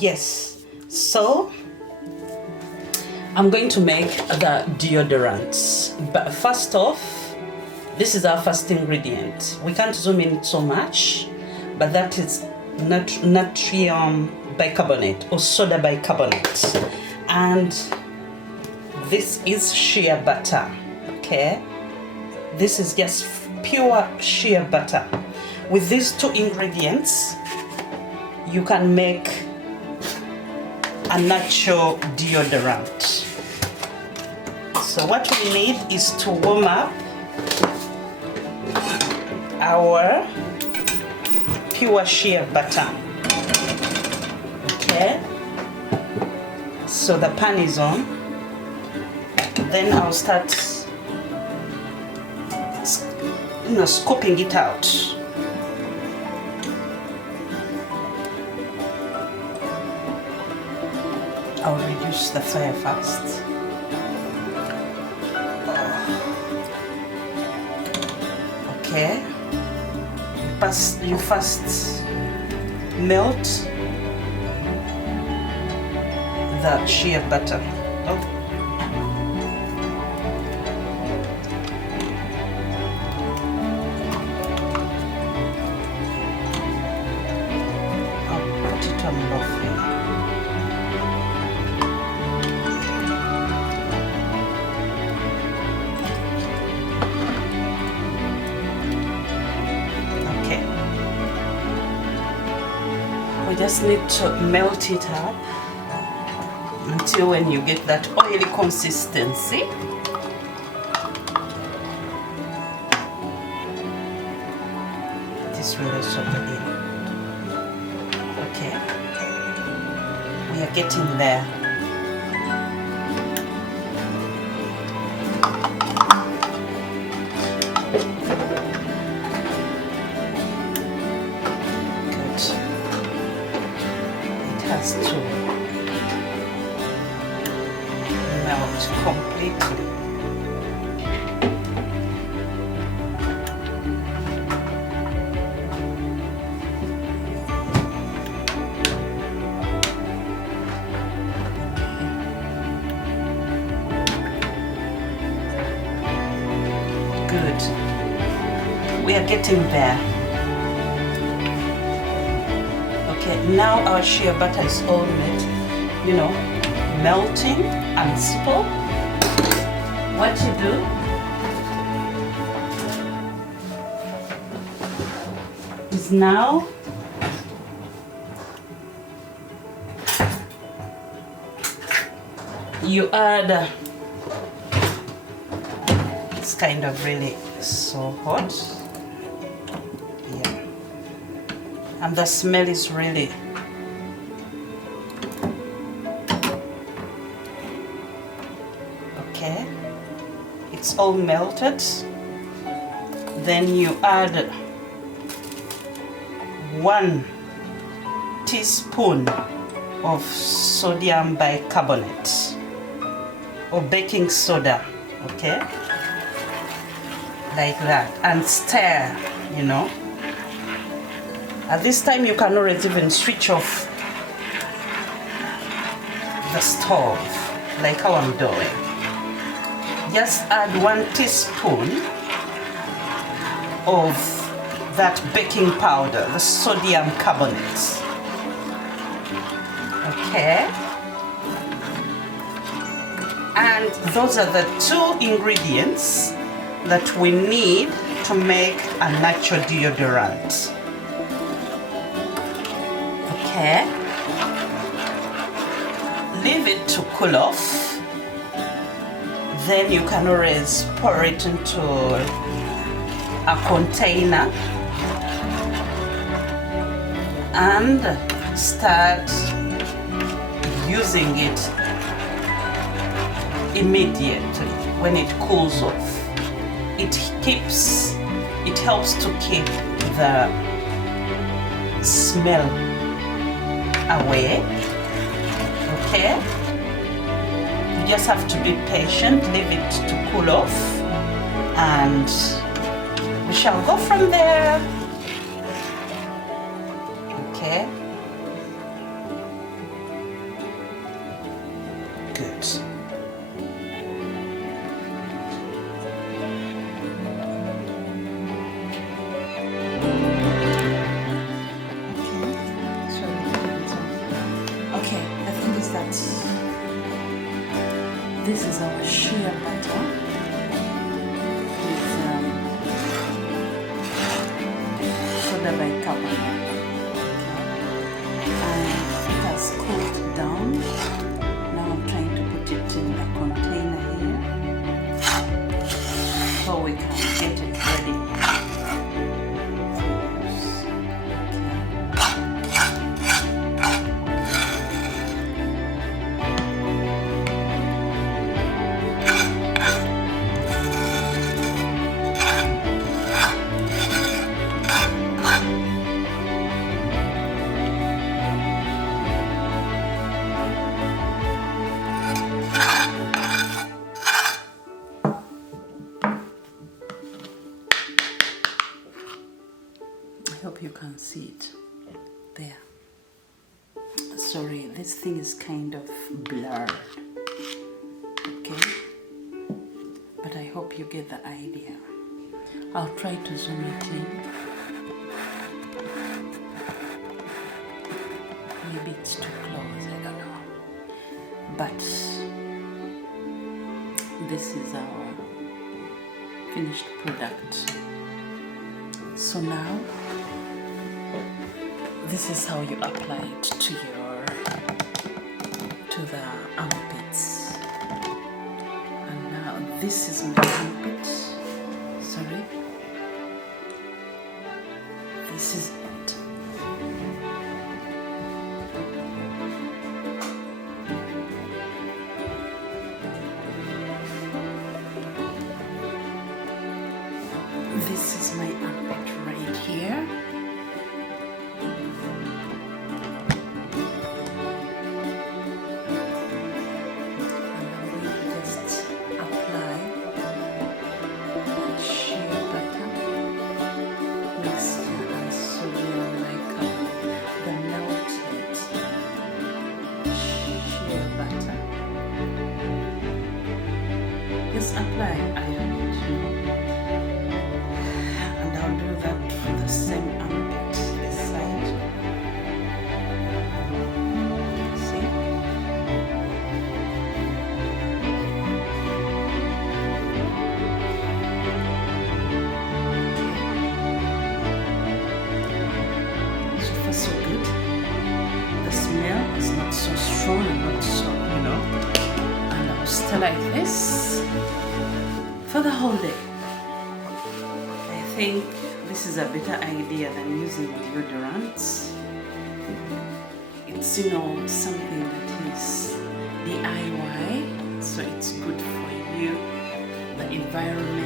Yes, so I'm going to make the deodorant, but first off, this is our first ingredient. We can't zoom in so much, but that is natrium bicarbonate or soda bicarbonate, and this is shea butter. Okay, this is just pure shea butter. With these two ingredients, you can make a natural deodorant. So what we need is to warm up our pure shea butter. Okay, so the pan is on. Then I'll start scooping it out. I'll reduce the fire first. Okay, you first melt the shea butter. I'll put it on low flame. We just need to melt it up until when you get that oily consistency. This really soak it in. Okay, we are getting there. Has to melt completely. Good. We are getting there. Now our shea butter is all melting and simple. What you do is now you add, it's kind of really so hot. And the smell is really okay. It's all melted. Then you add 1 teaspoon of sodium bicarbonate or baking soda, okay, like that, and stir, At this time you can already even switch off the stove, like how I'm doing. Just add 1 teaspoon of that baking powder, the sodium carbonate. Okay? And those are the 2 ingredients that we need to make a natural deodorant. Okay, leave it to cool off. Then you can always pour it into a container and start using it immediately when it cools off. It helps to keep the smell away. Okay, you just have to be patient, leave it to cool off, and we shall go from there. Okay, This is our shea butter with soda bicarbonate, and it has cooled down. Now I'm trying to put it in the container here so we can get it ready. I hope you can see it there. Sorry, this thing is kind of blurred, okay? But I hope you get the idea. I'll try to zoom it in. Maybe it's too close, I don't know. But this is our finished product. So now, this is how you apply it to the armpits. And now this is my armpit. Sorry. This is it. This is my armpit right here. Just apply iron it, and I'll do that for the same armpit, this side. See? So far so good. The smell is not so strong and not so, and I'll stay like this for the whole day. I think this is a better idea than using deodorants. It's something that is DIY, so it's good for you, the environment.